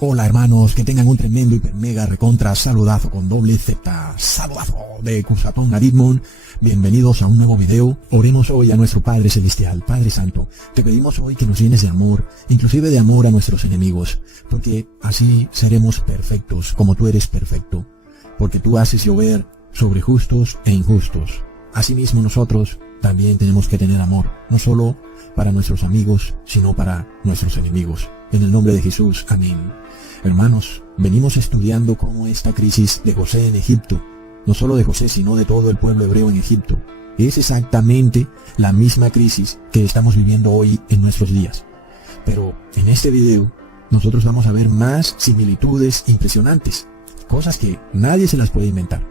Hola hermanos, que tengan un tremendo hiper mega recontra saludazo con doble Z, saludazo de Cusatón Aritmon. Bienvenidos a un nuevo video. Oremos hoy a nuestro Padre Celestial, Padre Santo. Te pedimos hoy que nos llenes de amor, inclusive de amor a nuestros enemigos, porque así seremos perfectos, como tú eres perfecto, porque tú haces llover sobre justos e injustos. Asimismo nosotros también tenemos que tener amor, no solo para nuestros amigos, sino para nuestros enemigos. En el nombre de Jesús, amén. Hermanos, venimos estudiando cómo esta crisis de José en Egipto, no solo de José, sino de todo el pueblo hebreo en Egipto, es exactamente la misma crisis que estamos viviendo hoy en nuestros días. Pero en este video, nosotros vamos a ver más similitudes impresionantes, cosas que nadie se las puede inventar.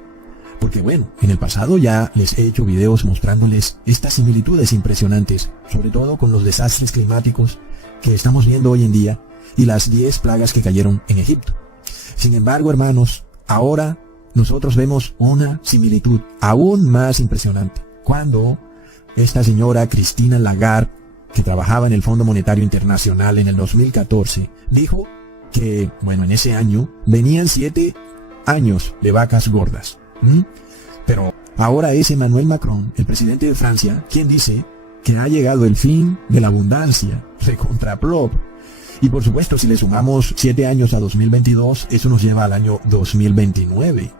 Porque bueno, en el pasado ya les he hecho videos mostrándoles estas similitudes impresionantes, sobre todo con los desastres climáticos que estamos viendo hoy en día y las 10 plagas que cayeron en Egipto. Sin embargo, hermanos, ahora nosotros vemos una similitud aún más impresionante. Cuando esta señora Christine Lagarde, que trabajaba en el Fondo Monetario Internacional en el 2014, dijo que, bueno, en ese año venían 7 años de vacas gordas. Pero ahora es Emmanuel Macron, el presidente de Francia, quien dice que ha llegado el fin de la abundancia, recontra plop. Y por supuesto, si le sumamos 7 años a 2022, eso nos lleva al año 2029,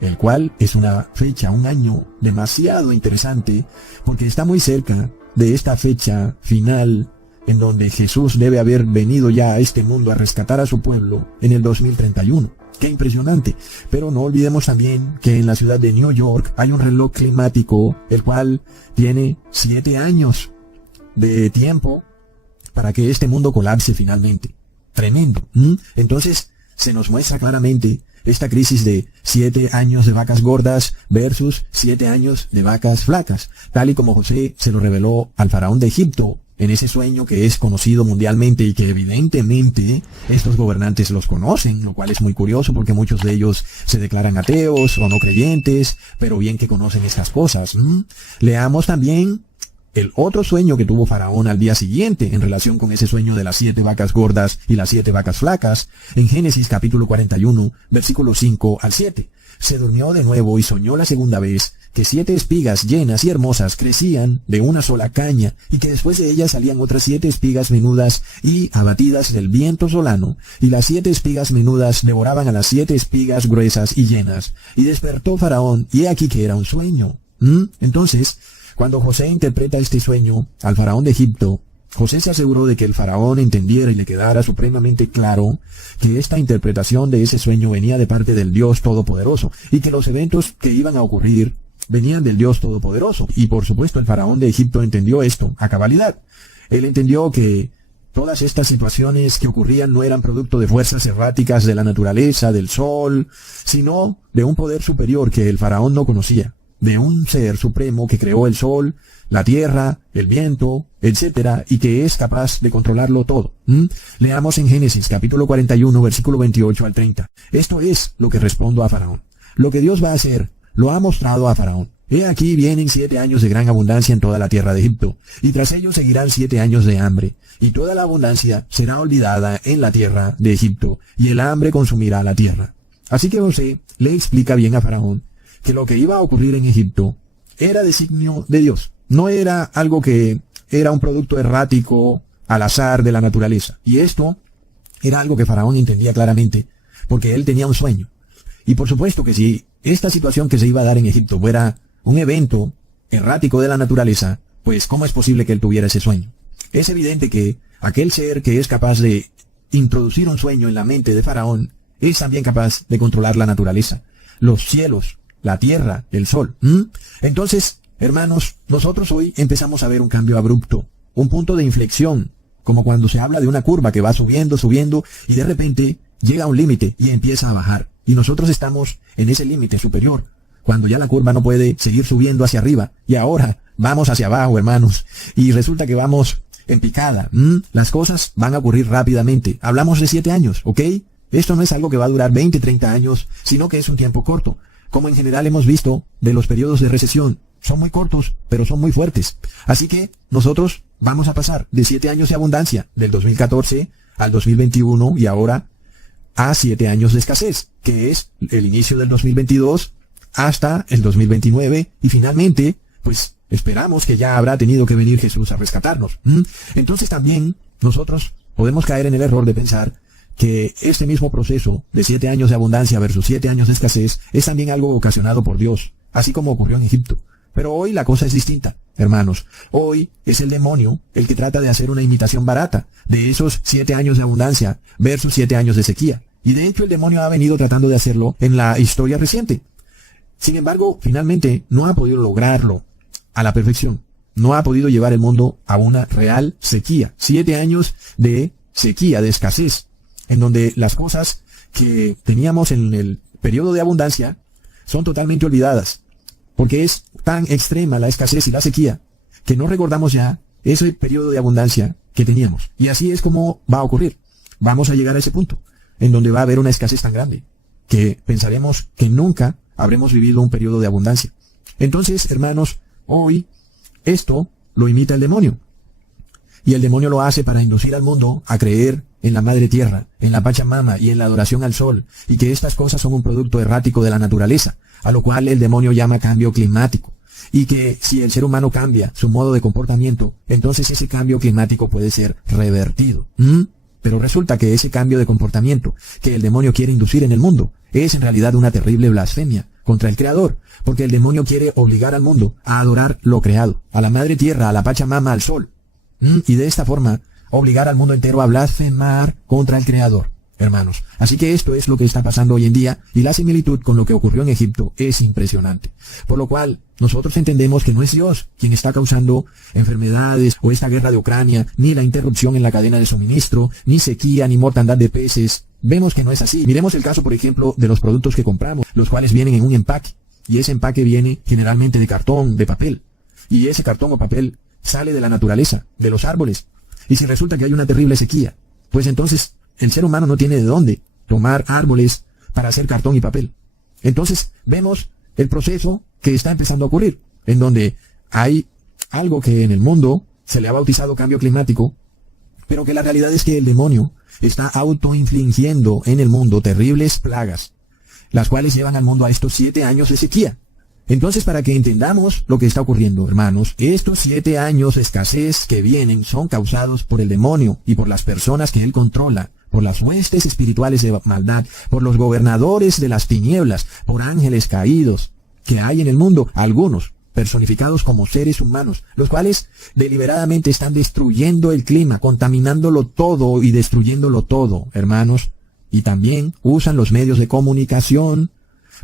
el cual es una fecha, un año demasiado interesante, porque está muy cerca de esta fecha final en donde Jesús debe haber venido ya a este mundo a rescatar a su pueblo en el 2031. ¡Qué impresionante! Pero no olvidemos también que en la ciudad de New York hay un reloj climático, el cual tiene 7 años de tiempo para que este mundo colapse finalmente. Tremendo. Entonces, se nos muestra claramente esta crisis de 7 años de vacas gordas versus 7 años de vacas flacas, tal y como José se lo reveló al faraón de Egipto en ese sueño que es conocido mundialmente y que evidentemente estos gobernantes los conocen, lo cual es muy curioso porque muchos de ellos se declaran ateos o no creyentes, pero bien que conocen estas cosas. Leamos también el otro sueño que tuvo Faraón al día siguiente en relación con ese sueño de las 7 vacas gordas y las 7 vacas flacas, en Génesis capítulo 41, versículos 5 al 7. Se durmió de nuevo y soñó la segunda vez que 7 espigas llenas y hermosas crecían de una sola caña, y que después de ellas salían otras 7 espigas menudas y abatidas del viento solano, y las 7 espigas menudas devoraban a las 7 espigas gruesas y llenas. Y despertó Faraón, y he aquí que era un sueño. Entonces, cuando José interpreta este sueño al faraón de Egipto, José se aseguró de que el faraón entendiera y le quedara supremamente claro que esta interpretación de ese sueño venía de parte del Dios Todopoderoso, y que los eventos que iban a ocurrir venían del Dios Todopoderoso. Y por supuesto el faraón de Egipto entendió esto a cabalidad. Él entendió que todas estas situaciones que ocurrían no eran producto de fuerzas erráticas de la naturaleza, del sol, sino de un poder superior que el faraón no conocía, de un ser supremo que creó el sol, la tierra, el viento, etcétera, y que es capaz de controlarlo todo. Leamos en Génesis capítulo 41, versículo 28 al 30. Esto es lo que respondo a Faraón. Lo que Dios va a hacer, lo ha mostrado a Faraón. He aquí vienen 7 años de gran abundancia en toda la tierra de Egipto, y tras ellos seguirán 7 años de hambre, y toda la abundancia será olvidada en la tierra de Egipto, y el hambre consumirá la tierra. Así que José le explica bien a Faraón que lo que iba a ocurrir en Egipto era designio de Dios. No era algo que era un producto errático al azar de la naturaleza. Y esto era algo que Faraón entendía claramente, porque él tenía un sueño. Y por supuesto que si esta situación que se iba a dar en Egipto fuera un evento errático de la naturaleza, pues ¿cómo es posible que él tuviera ese sueño? Es evidente que aquel ser que es capaz de introducir un sueño en la mente de Faraón es también capaz de controlar la naturaleza, los cielos, la tierra, el sol. Entonces, hermanos, nosotros hoy empezamos a ver un cambio abrupto, un punto de inflexión, como cuando se habla de una curva que va subiendo, subiendo, y de repente llega a un límite y empieza a bajar. Y nosotros estamos en ese límite superior, cuando ya la curva no puede seguir subiendo hacia arriba, y ahora vamos hacia abajo, hermanos, y resulta que vamos en picada. Las cosas van a ocurrir rápidamente. Hablamos de 7 años, ¿ok? Esto no es algo que va a durar 20, 30 años, sino que es un tiempo corto. Como en general hemos visto de los periodos de recesión, son muy cortos, pero son muy fuertes. Así que nosotros vamos a pasar de 7 años de abundancia, del 2014 al 2021, y ahora a 7 años de escasez, que es el inicio del 2022 hasta el 2029, y finalmente, pues esperamos que ya habrá tenido que venir Jesús a rescatarnos. Entonces también nosotros podemos caer en el error de pensar que este mismo proceso de 7 años de abundancia versus 7 años de escasez es también algo ocasionado por Dios, así como ocurrió en Egipto. Pero hoy la cosa es distinta, hermanos. Hoy es el demonio el que trata de hacer una imitación barata de esos 7 años de abundancia versus 7 años de sequía. Y de hecho el demonio ha venido tratando de hacerlo en la historia reciente. Sin embargo, finalmente no ha podido lograrlo a la perfección. No ha podido llevar el mundo a una real sequía. 7 años de sequía, de escasez, en donde las cosas que teníamos en el periodo de abundancia son totalmente olvidadas. Porque es tan extrema la escasez y la sequía que no recordamos ya ese periodo de abundancia que teníamos. Y así es como va a ocurrir. Vamos a llegar a ese punto, en donde va a haber una escasez tan grande, que pensaremos que nunca habremos vivido un periodo de abundancia. Entonces, hermanos, hoy esto lo imita el demonio. Y el demonio lo hace para inducir al mundo a creer en la Madre Tierra, en la Pachamama y en la adoración al Sol, y que estas cosas son un producto errático de la naturaleza, a lo cual el demonio llama cambio climático, y que si el ser humano cambia su modo de comportamiento, entonces ese cambio climático puede ser revertido. Pero resulta que ese cambio de comportamiento que el demonio quiere inducir en el mundo es en realidad una terrible blasfemia contra el Creador, porque el demonio quiere obligar al mundo a adorar lo creado, a la Madre Tierra, a la Pachamama, al Sol, y de esta forma obligar al mundo entero a blasfemar contra el Creador, hermanos. Así que esto es lo que está pasando hoy en día, y la similitud con lo que ocurrió en Egipto es impresionante. Por lo cual, nosotros entendemos que no es Dios quien está causando enfermedades o esta guerra de Ucrania, ni la interrupción en la cadena de suministro, ni sequía, ni mortandad de peces. Vemos que no es así. Miremos el caso, por ejemplo, de los productos que compramos, los cuales vienen en un empaque, y ese empaque viene generalmente de cartón, de papel, y ese cartón o papel sale de la naturaleza, de los árboles. Y si resulta que hay una terrible sequía, pues entonces el ser humano no tiene de dónde tomar árboles para hacer cartón y papel. Entonces vemos el proceso que está empezando a ocurrir, en donde hay algo que en el mundo se le ha bautizado cambio climático, pero que la realidad es que el demonio está autoinfligiendo en el mundo terribles plagas, las cuales llevan al mundo a estos 7 años de sequía. Entonces, para que entendamos lo que está ocurriendo, hermanos, estos 7 años de escasez que vienen son causados por el demonio y por las personas que él controla, por las huestes espirituales de maldad, por los gobernadores de las tinieblas, por ángeles caídos que hay en el mundo, algunos personificados como seres humanos, los cuales deliberadamente están destruyendo el clima, contaminándolo todo y destruyéndolo todo, hermanos, y también usan los medios de comunicación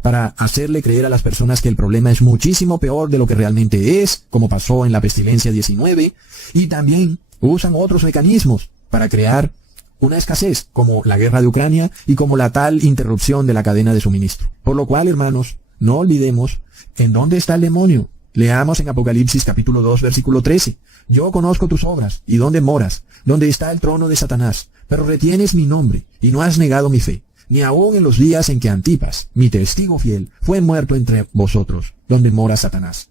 para hacerle creer a las personas que el problema es muchísimo peor de lo que realmente es, como pasó en la pestilencia 19, y también usan otros mecanismos para crear una escasez, como la guerra de Ucrania y como la tal interrupción de la cadena de suministro. Por lo cual, hermanos, no olvidemos en dónde está el demonio. Leamos en Apocalipsis capítulo 2, versículo 13. Yo conozco tus obras y dónde moras, donde está el trono de Satanás, pero retienes mi nombre y no has negado mi fe, ni aun en los días en que Antipas, mi testigo fiel, fue muerto entre vosotros, donde mora Satanás.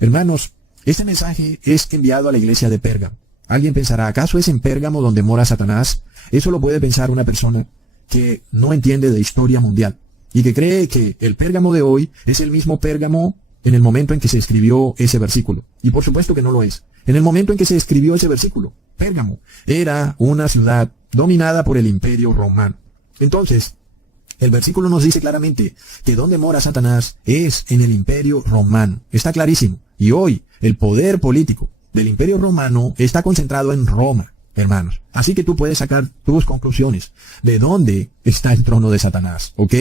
Hermanos, este mensaje es enviado a la iglesia de Pérgamo. Alguien pensará, ¿acaso es en Pérgamo donde mora Satanás? Eso lo puede pensar una persona que no entiende de historia mundial y que cree que el Pérgamo de hoy es el mismo Pérgamo en el momento en que se escribió ese versículo. Y por supuesto que no lo es. En el momento en que se escribió ese versículo, Pérgamo era una ciudad dominada por el Imperio Romano. Entonces, el versículo nos dice claramente que donde mora Satanás es en el Imperio Romano. Está clarísimo. Y hoy, el poder político del Imperio Romano está concentrado en Roma, hermanos. Así que tú puedes sacar tus conclusiones de dónde está el trono de Satanás, ¿ok?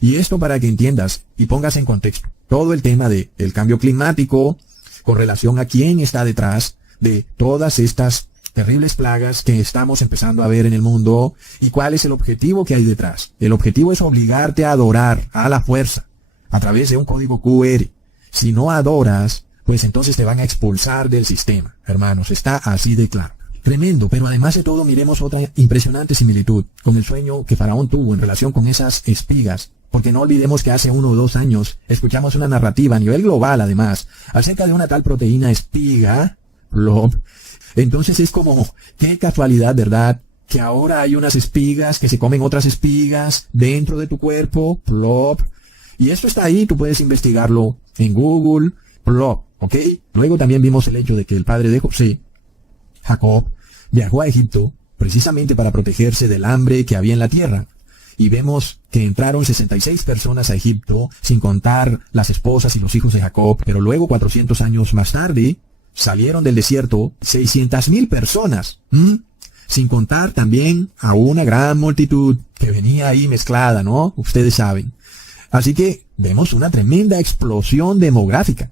Y esto para que entiendas y pongas en contexto todo el tema del cambio climático con relación a quién está detrás de todas estas terribles plagas que estamos empezando a ver en el mundo y cuál es el objetivo que hay detrás. El objetivo es obligarte a adorar a la fuerza a través de un código QR. Si no adoras, pues entonces te van a expulsar del sistema. Hermanos, está así de claro. Tremendo, pero además de todo miremos otra impresionante similitud con el sueño que Faraón tuvo en relación con esas espigas. Porque no olvidemos que hace 1 o 2 años escuchamos una narrativa a nivel global además acerca de una tal proteína espiga, blob. Entonces es como, qué casualidad, ¿verdad?, que ahora hay unas espigas que se comen otras espigas dentro de tu cuerpo, plop. Y esto está ahí, tú puedes investigarlo en Google, plop, ¿ok? Luego también vimos el hecho de que el padre de José, Jacob, viajó a Egipto precisamente para protegerse del hambre que había en la tierra. Y vemos que entraron 66 personas a Egipto, sin contar las esposas y los hijos de Jacob, pero luego 400 años más tarde, salieron del desierto 600,000 personas, sin contar también a una gran multitud que venía ahí mezclada, ¿no? Ustedes saben. Así que vemos una tremenda explosión demográfica.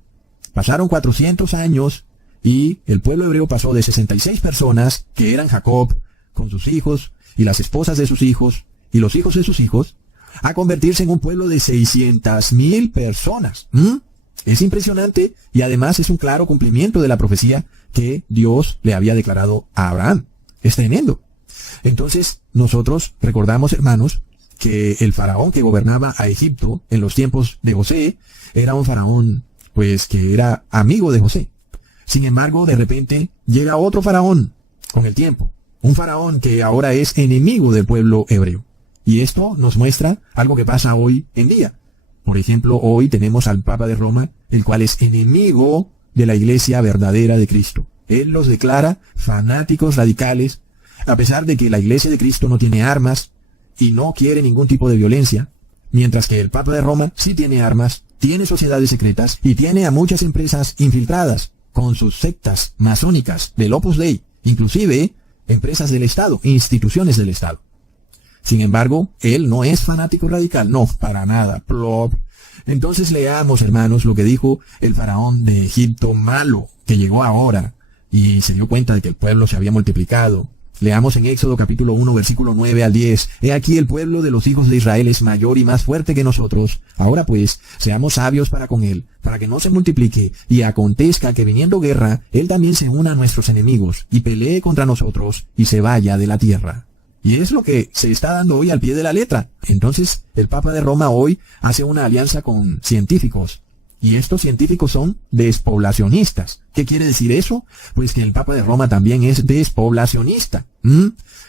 Pasaron 400 años y el pueblo hebreo pasó de 66 personas, que eran Jacob, con sus hijos y las esposas de sus hijos, y los hijos de sus hijos, a convertirse en un pueblo de 600,000 personas. Es impresionante y además es un claro cumplimiento de la profecía que Dios le había declarado a Abraham. Es tremendo. Entonces, nosotros recordamos, hermanos, que el faraón que gobernaba a Egipto en los tiempos de José era un faraón, pues, que era amigo de José. Sin embargo, de repente llega otro faraón con el tiempo. Un faraón que ahora es enemigo del pueblo hebreo. Y esto nos muestra algo que pasa hoy en día. Por ejemplo, hoy tenemos al Papa de Roma, el cual es enemigo de la iglesia verdadera de Cristo. Él los declara fanáticos radicales, a pesar de que la iglesia de Cristo no tiene armas y no quiere ningún tipo de violencia, mientras que el Papa de Roma sí tiene armas, tiene sociedades secretas y tiene a muchas empresas infiltradas con sus sectas masónicas del Opus Dei, inclusive empresas del Estado, instituciones del Estado. Sin embargo, él no es fanático radical, no, para nada, plop. Entonces leamos, hermanos, lo que dijo el faraón de Egipto malo, que llegó ahora y se dio cuenta de que el pueblo se había multiplicado. Leamos en Éxodo capítulo 1, versículo 9 al 10. He aquí el pueblo de los hijos de Israel es mayor y más fuerte que nosotros. Ahora pues, seamos sabios para con él, para que no se multiplique, y acontezca que viniendo guerra, él también se una a nuestros enemigos, y pelee contra nosotros, y se vaya de la tierra. Y es lo que se está dando hoy al pie de la letra. Entonces, el Papa de Roma hoy hace una alianza con científicos. Y estos científicos son despoblacionistas. ¿Qué quiere decir eso? Pues que el Papa de Roma también es despoblacionista.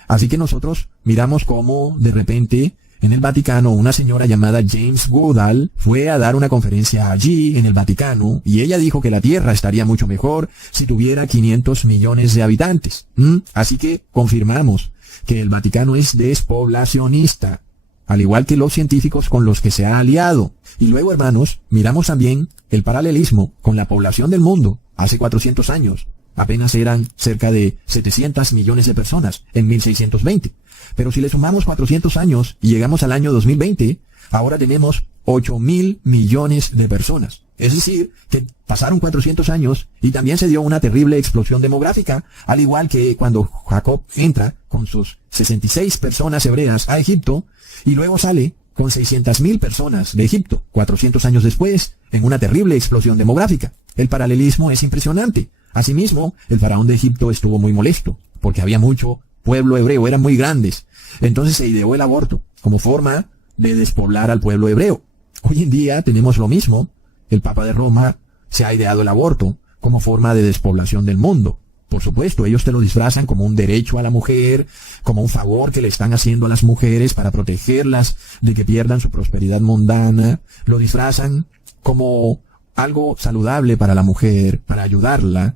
Así que nosotros miramos cómo de repente en el Vaticano una señora llamada James Goodall fue a dar una conferencia allí en el Vaticano y ella dijo que la Tierra estaría mucho mejor si tuviera 500 millones de habitantes. Así que confirmamos que el Vaticano es despoblacionista, al igual que los científicos con los que se ha aliado. Y luego, hermanos, miramos también el paralelismo con la población del mundo. Hace 400 años, apenas eran cerca de 700 millones de personas en 1620. Pero si le sumamos 400 años y llegamos al año 2020, ahora tenemos 8,000 millones de personas. Es decir, que pasaron 400 años y también se dio una terrible explosión demográfica, al igual que cuando Jacob entra con sus 66 personas hebreas a Egipto y luego sale con 600,000 personas de Egipto, 400 años después, en una terrible explosión demográfica. El paralelismo es impresionante. Asimismo, el faraón de Egipto estuvo muy molesto, porque había mucho pueblo hebreo, eran muy grandes. Entonces se ideó el aborto, como forma de despoblar al pueblo hebreo. Hoy en día tenemos lo mismo. El Papa de Roma se ha ideado el aborto, como forma de despoblación del mundo. Por supuesto, ellos te lo disfrazan como un derecho a la mujer, como un favor que le están haciendo a las mujeres para protegerlas de que pierdan su prosperidad mundana. Lo disfrazan como algo saludable para la mujer, para ayudarla.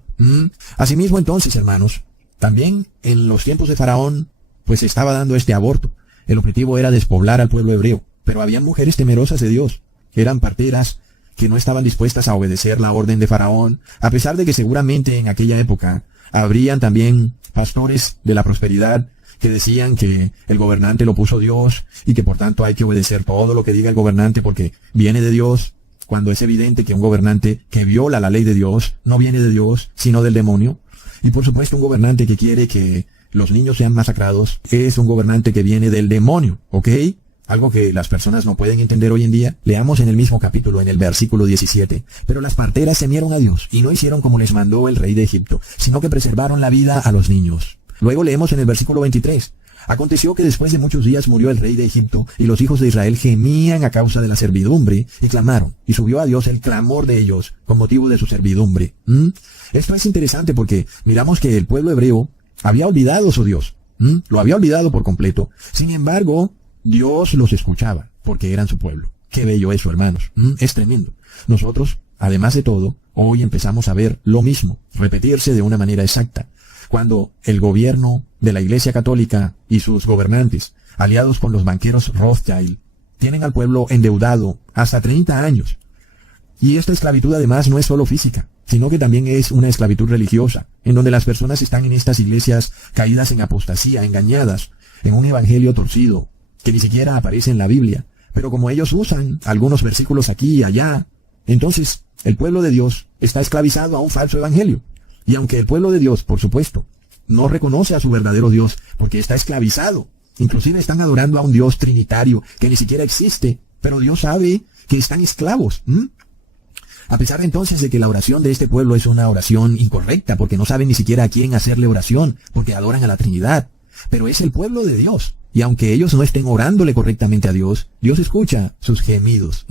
Asimismo, entonces, hermanos, también en los tiempos de Faraón, pues se estaba dando este aborto. El objetivo era despoblar al pueblo hebreo. Pero había mujeres temerosas de Dios, que eran parteras, que no estaban dispuestas a obedecer la orden de Faraón, a pesar de que seguramente en aquella época habrían también pastores de la prosperidad que decían que el gobernante lo puso Dios y que por tanto hay que obedecer todo lo que diga el gobernante porque viene de Dios, cuando es evidente que un gobernante que viola la ley de Dios no viene de Dios, sino del demonio. Y por supuesto un gobernante que quiere que los niños sean masacrados es un gobernante que viene del demonio, ¿ok? Algo que las personas no pueden entender hoy en día. Leamos en el mismo capítulo, en el versículo 17. Pero las parteras temieron a Dios y no hicieron como les mandó el rey de Egipto, sino que preservaron la vida a los niños. Luego leemos en el versículo 23. Aconteció que después de muchos días murió el rey de Egipto, y los hijos de Israel gemían a causa de la servidumbre, y clamaron, y subió a Dios el clamor de ellos, con motivo de su servidumbre. Esto es interesante porque miramos que el pueblo hebreo había olvidado su Dios. Lo había olvidado por completo. Sin embargo, Dios los escuchaba, porque eran su pueblo. Qué bello eso, hermanos. Es tremendo. Nosotros, además de todo, hoy empezamos a ver lo mismo, repetirse de una manera exacta. Cuando el gobierno de la Iglesia Católica y sus gobernantes, aliados con los banqueros Rothschild, tienen al pueblo endeudado hasta 30 años. Y esta esclavitud además no es solo física, sino que también es una esclavitud religiosa, en donde las personas están en estas iglesias caídas en apostasía, engañadas, en un evangelio torcido, que ni siquiera aparece en la Biblia. Pero como ellos usan algunos versículos aquí y allá, entonces el pueblo de Dios está esclavizado a un falso evangelio. Y aunque el pueblo de Dios, por supuesto, no reconoce a su verdadero Dios, porque está esclavizado, inclusive están adorando a un Dios trinitario que ni siquiera existe, pero Dios sabe que están esclavos. A pesar entonces de que la oración de este pueblo es una oración incorrecta, porque no saben ni siquiera a quién hacerle oración, porque adoran a la Trinidad, pero es el pueblo de Dios. Y aunque ellos no estén orándole correctamente a Dios, Dios escucha sus gemidos.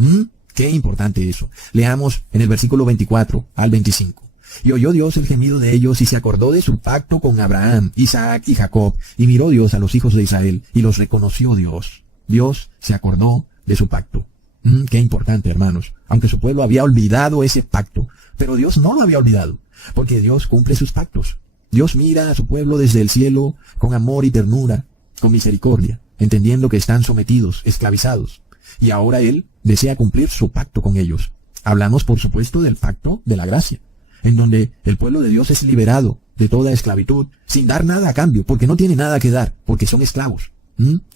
Qué importante eso. Leamos en el versículo 24 al 25. Y oyó Dios el gemido de ellos y se acordó de su pacto con Abraham, Isaac y Jacob. Y miró Dios a los hijos de Israel y los reconoció Dios. Dios se acordó de su pacto. Qué importante, hermanos. Aunque su pueblo había olvidado ese pacto, pero Dios no lo había olvidado, porque Dios cumple sus pactos. Dios mira a su pueblo desde el cielo con amor y ternura, con misericordia, entendiendo que están sometidos, esclavizados. Y ahora Él desea cumplir su pacto con ellos. Hablamos, por supuesto, del pacto de la gracia, en donde el pueblo de Dios es liberado de toda esclavitud, sin dar nada a cambio, porque no tiene nada que dar, porque son esclavos.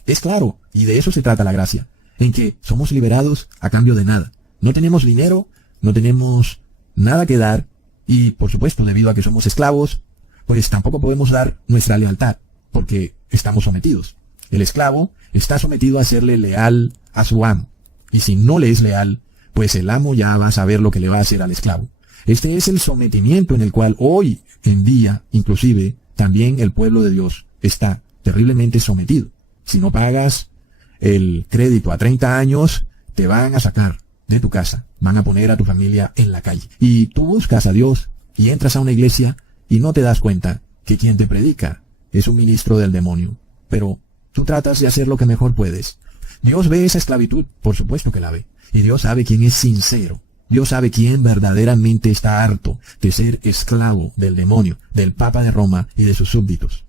Es claro, y de eso se trata la gracia, en que somos liberados a cambio de nada. No tenemos dinero, no tenemos nada que dar, y por supuesto, debido a que somos esclavos, pues tampoco podemos dar nuestra lealtad, porque estamos sometidos. El esclavo está sometido a serle leal a su amo, y si no le es leal, pues el amo ya va a saber lo que le va a hacer al esclavo. Este es el sometimiento en el cual hoy en día, inclusive, también el pueblo de Dios está terriblemente sometido. Si no pagas el crédito a 30 años, te van a sacar de tu casa, van a poner a tu familia en la calle. Y tú buscas a Dios y entras a una iglesia y no te das cuenta que quien te predica es un ministro del demonio. Pero tú tratas de hacer lo que mejor puedes. Dios ve esa esclavitud, por supuesto que la ve. Y Dios sabe quién es sincero. Dios sabe quién verdaderamente está harto de ser esclavo del demonio, del Papa de Roma y de sus súbditos.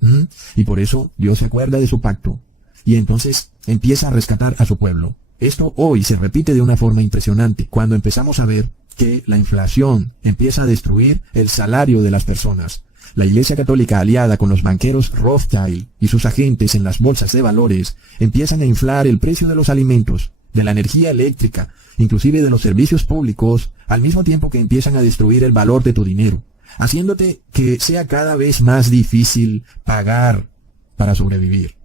Y por eso Dios se acuerda de su pacto. Y entonces empieza a rescatar a su pueblo. Esto hoy se repite de una forma impresionante cuando empezamos a ver que la inflación empieza a destruir el salario de las personas. La Iglesia Católica, aliada con los banqueros Rothschild y sus agentes en las bolsas de valores, empiezan a inflar el precio de los alimentos, de la energía eléctrica, inclusive de los servicios públicos, al mismo tiempo que empiezan a destruir el valor de tu dinero, haciéndote que sea cada vez más difícil pagar para sobrevivir.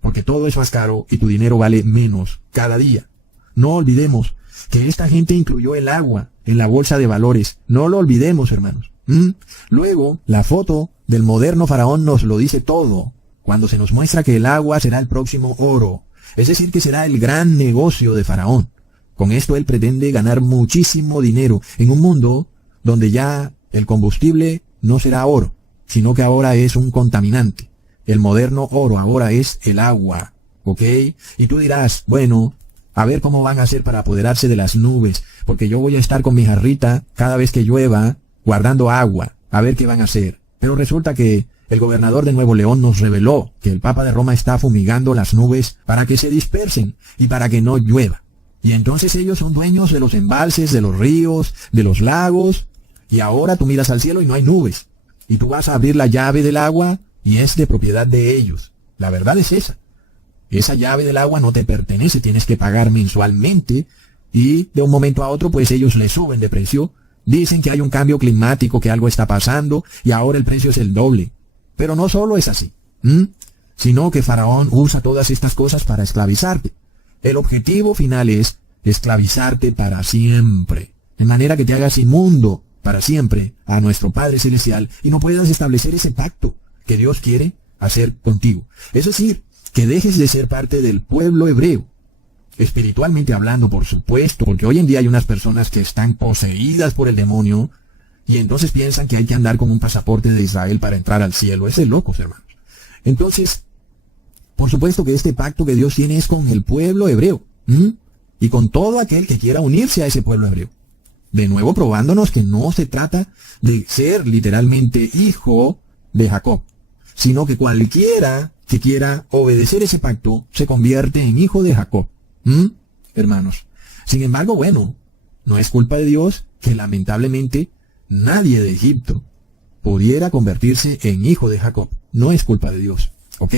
Porque todo es más caro y tu dinero vale menos cada día. No olvidemos que esta gente incluyó el agua en la bolsa de valores. No lo olvidemos, hermanos. Luego, la foto del moderno faraón nos lo dice todo, cuando se nos muestra que el agua será el próximo oro, es decir, que será el gran negocio de faraón. Con esto él pretende ganar muchísimo dinero en un mundo donde ya el combustible no será oro, sino que ahora es un contaminante. El moderno oro ahora es el agua, ¿ok? Y tú dirás, bueno, a ver cómo van a hacer para apoderarse de las nubes, porque yo voy a estar con mi jarrita cada vez que llueva, guardando agua, a ver qué van a hacer. Pero resulta que el gobernador de Nuevo León nos reveló que el Papa de Roma está fumigando las nubes para que se dispersen y para que no llueva. Y entonces ellos son dueños de los embalses, de los ríos, de los lagos, y ahora tú miras al cielo y no hay nubes. Y tú vas a abrir la llave del agua y es de propiedad de ellos. La verdad es esa. Esa llave del agua no te pertenece, tienes que pagar mensualmente, y de un momento a otro pues ellos le suben de precio. Dicen que hay un cambio climático, que algo está pasando, y ahora el precio es el doble. Pero no solo es así, sino que Faraón usa todas estas cosas para esclavizarte. El objetivo final es esclavizarte para siempre, de manera que te hagas inmundo para siempre a nuestro Padre Celestial y no puedas establecer ese pacto que Dios quiere hacer contigo. Es decir, que dejes de ser parte del pueblo hebreo. Espiritualmente hablando, por supuesto, porque hoy en día hay unas personas que están poseídas por el demonio y entonces piensan que hay que andar con un pasaporte de Israel para entrar al cielo. Es de locos, hermanos. Entonces, por supuesto que este pacto que Dios tiene es con el pueblo hebreo, y con todo aquel que quiera unirse a ese pueblo hebreo. De nuevo probándonos que no se trata de ser literalmente hijo de Jacob, sino que cualquiera que quiera obedecer ese pacto se convierte en hijo de Jacob. Hermanos. Sin embargo, bueno, no es culpa de Dios que lamentablemente nadie de Egipto pudiera convertirse en hijo de Jacob. No es culpa de Dios, ¿ok?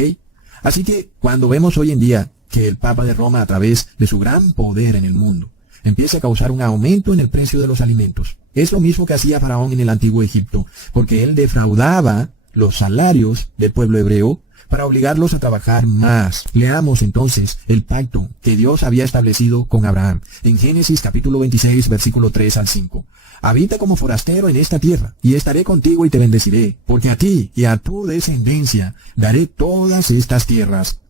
Así que cuando vemos hoy en día que el Papa de Roma, a través de su gran poder en el mundo, empieza a causar un aumento en el precio de los alimentos, es lo mismo que hacía Faraón en el antiguo Egipto, porque él defraudaba los salarios del pueblo hebreo para obligarlos a trabajar más. Leamos entonces el pacto que Dios había establecido con Abraham en Génesis capítulo 26, versículo 3 al 5. Habita como forastero en esta tierra, y estaré contigo y te bendeciré, porque a ti y a tu descendencia daré todas estas tierras.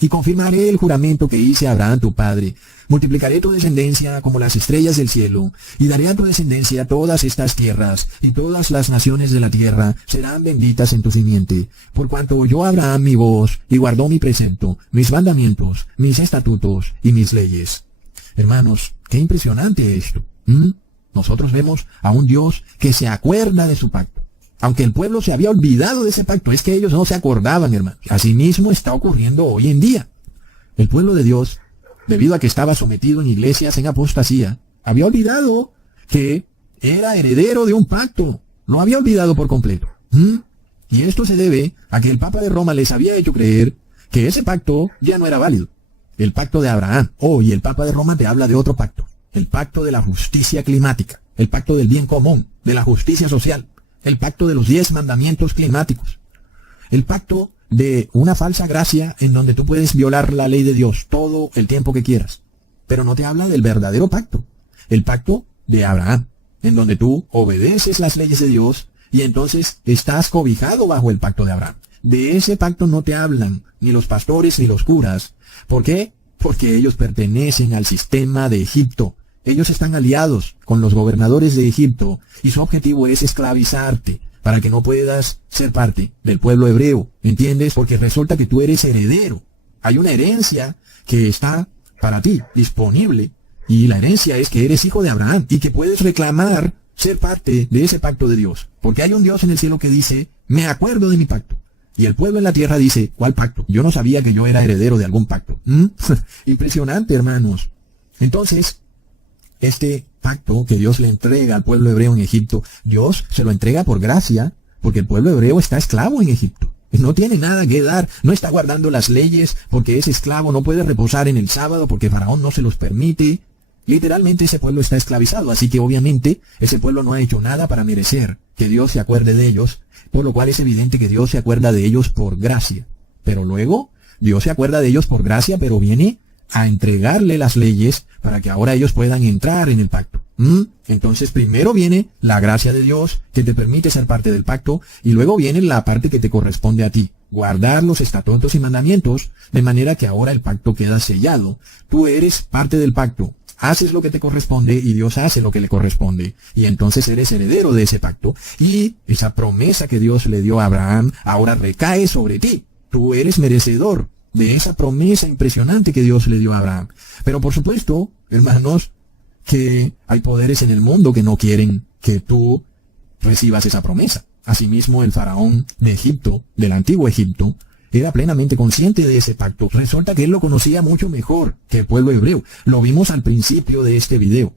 Y confirmaré el juramento que hice a Abraham tu padre. Multiplicaré tu descendencia como las estrellas del cielo, y daré a tu descendencia todas estas tierras, y todas las naciones de la tierra serán benditas en tu simiente. Por cuanto oyó Abraham mi voz, y guardó mi precepto, mis mandamientos, mis estatutos y mis leyes. Hermanos, qué impresionante esto. Nosotros vemos a un Dios que se acuerda de su pacto. Aunque el pueblo se había olvidado de ese pacto, es que ellos no se acordaban, hermanos. Asimismo está ocurriendo hoy en día. El pueblo de Dios, debido a que estaba sometido en iglesias en apostasía, había olvidado que era heredero de un pacto. Lo había olvidado por completo. Y esto se debe a que el Papa de Roma les había hecho creer que ese pacto ya no era válido. El pacto de Abraham. Hoy el Papa de Roma te habla de otro pacto. El pacto de la justicia climática. El pacto del bien común, de la justicia social. El pacto de los 10 mandamientos climáticos. El pacto de una falsa gracia en donde tú puedes violar la ley de Dios todo el tiempo que quieras. Pero no te habla del verdadero pacto. El pacto de Abraham, en donde tú obedeces las leyes de Dios y entonces estás cobijado bajo el pacto de Abraham. De ese pacto no te hablan ni los pastores ni los curas. ¿Por qué? Porque ellos pertenecen al sistema de Egipto. Ellos están aliados con los gobernadores de Egipto y su objetivo es esclavizarte para que no puedas ser parte del pueblo hebreo. ¿Entiendes? Porque resulta que tú eres heredero. Hay una herencia que está para ti disponible y la herencia es que eres hijo de Abraham y que puedes reclamar ser parte de ese pacto de Dios. Porque hay un Dios en el cielo que dice, me acuerdo de mi pacto. Y el pueblo en la tierra dice, ¿cuál pacto? Yo no sabía que yo era heredero de algún pacto. Impresionante, hermanos. Entonces, este pacto que Dios le entrega al pueblo hebreo en Egipto, Dios se lo entrega por gracia, porque el pueblo hebreo está esclavo en Egipto. No tiene nada que dar, no está guardando las leyes, porque es esclavo, no puede reposar en el sábado, porque Faraón no se los permite. Literalmente ese pueblo está esclavizado, así que obviamente ese pueblo no ha hecho nada para merecer que Dios se acuerde de ellos, por lo cual es evidente que Dios se acuerda de ellos por gracia. Pero luego, Dios se acuerda de ellos por gracia, pero viene a entregarle las leyes para que ahora ellos puedan entrar en el pacto. Entonces primero viene la gracia de Dios que te permite ser parte del pacto y luego viene la parte que te corresponde a ti, guardar los estatutos y mandamientos, de manera que ahora el pacto queda sellado. Tú eres parte del pacto, haces lo que te corresponde y Dios hace lo que le corresponde. Y entonces eres heredero de ese pacto y esa promesa que Dios le dio a Abraham ahora recae sobre ti. Tú eres merecedor de esa promesa impresionante que Dios le dio a Abraham. Pero por supuesto, hermanos, que hay poderes en el mundo que no quieren que tú recibas esa promesa. Asimismo, el faraón de Egipto, del antiguo Egipto, era plenamente consciente de ese pacto. Resulta que él lo conocía mucho mejor que el pueblo hebreo. Lo vimos al principio de este video.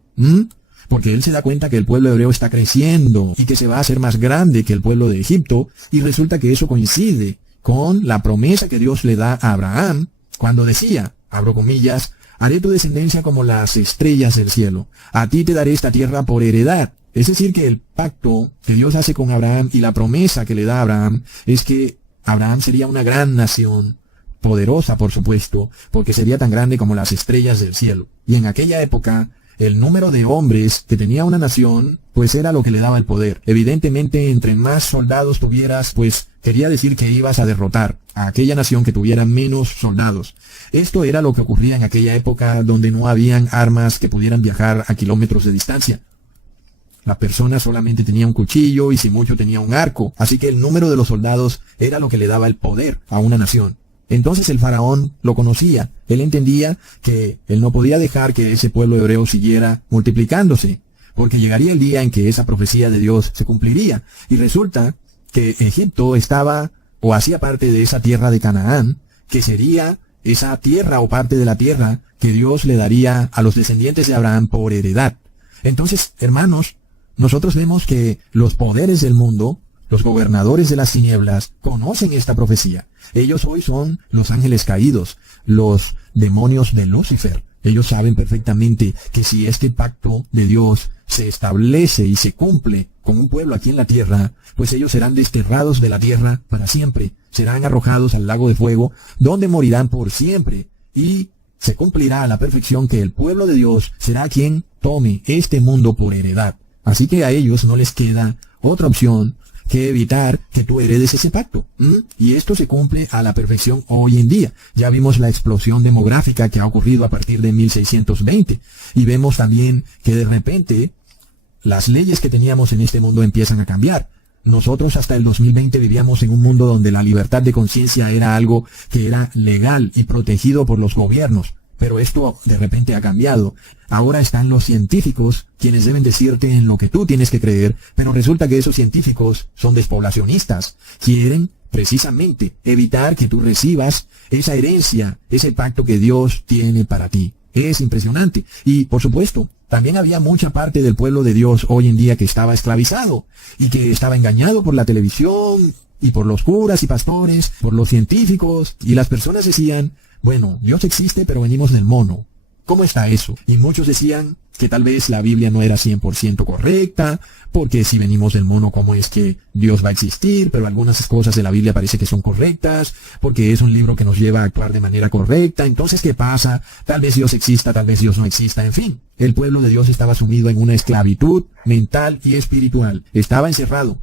Porque él se da cuenta que el pueblo hebreo está creciendo y que se va a hacer más grande que el pueblo de Egipto. Y resulta que eso coincide con la promesa que Dios le da a Abraham cuando decía, abro comillas, haré tu descendencia como las estrellas del cielo. A ti te daré esta tierra por heredad. Es decir, que el pacto que Dios hace con Abraham y la promesa que le da a Abraham es que Abraham sería una gran nación, poderosa por supuesto, porque sería tan grande como las estrellas del cielo. Y en aquella época, el número de hombres que tenía una nación, pues era lo que le daba el poder. Evidentemente, entre más soldados tuvieras, pues quería decir que ibas a derrotar a aquella nación que tuviera menos soldados. Esto era lo que ocurría en aquella época donde no habían armas que pudieran viajar a kilómetros de distancia. La persona solamente tenía un cuchillo y si mucho tenía un arco, así que el número de los soldados era lo que le daba el poder a una nación. Entonces el faraón lo conocía, él entendía que él no podía dejar que ese pueblo hebreo siguiera multiplicándose, porque llegaría el día en que esa profecía de Dios se cumpliría. Y resulta que Egipto estaba o hacía parte de esa tierra de Canaán, que sería esa tierra o parte de la tierra que Dios le daría a los descendientes de Abraham por heredad. Entonces, hermanos, nosotros vemos que los poderes del mundo, los gobernadores de las tinieblas, conocen esta profecía. Ellos hoy son los ángeles caídos, los demonios de Lucifer. Ellos saben perfectamente que si este pacto de Dios se establece y se cumple con un pueblo aquí en la tierra, pues ellos serán desterrados de la tierra para siempre, serán arrojados al lago de fuego, donde morirán por siempre, y se cumplirá a la perfección que el pueblo de Dios será quien tome este mundo por heredad. Así que a ellos no les queda otra opción que evitar que tú heredes ese pacto. Y esto se cumple a la perfección hoy en día. Ya vimos la explosión demográfica que ha ocurrido a partir de 1620. Y vemos también que de repente las leyes que teníamos en este mundo empiezan a cambiar. Nosotros hasta el 2020 vivíamos en un mundo donde la libertad de conciencia era algo que era legal y protegido por los gobiernos. Pero esto de repente ha cambiado. Ahora están los científicos quienes deben decirte en lo que tú tienes que creer, pero resulta que esos científicos son despoblacionistas. Quieren precisamente evitar que tú recibas esa herencia, ese pacto que Dios tiene para ti. Es impresionante. Y por supuesto, también había mucha parte del pueblo de Dios hoy en día que estaba esclavizado y que estaba engañado por la televisión y por los curas y pastores, por los científicos, y las personas decían: bueno, Dios existe, pero venimos del mono. ¿Cómo está eso? Y muchos decían que tal vez la Biblia no era 100% correcta, porque si venimos del mono, ¿cómo es que Dios va a existir? Pero algunas cosas de la Biblia parece que son correctas, porque es un libro que nos lleva a actuar de manera correcta. Entonces, ¿qué pasa? Tal vez Dios exista, tal vez Dios no exista. En fin, el pueblo de Dios estaba sumido en una esclavitud mental y espiritual. Estaba encerrado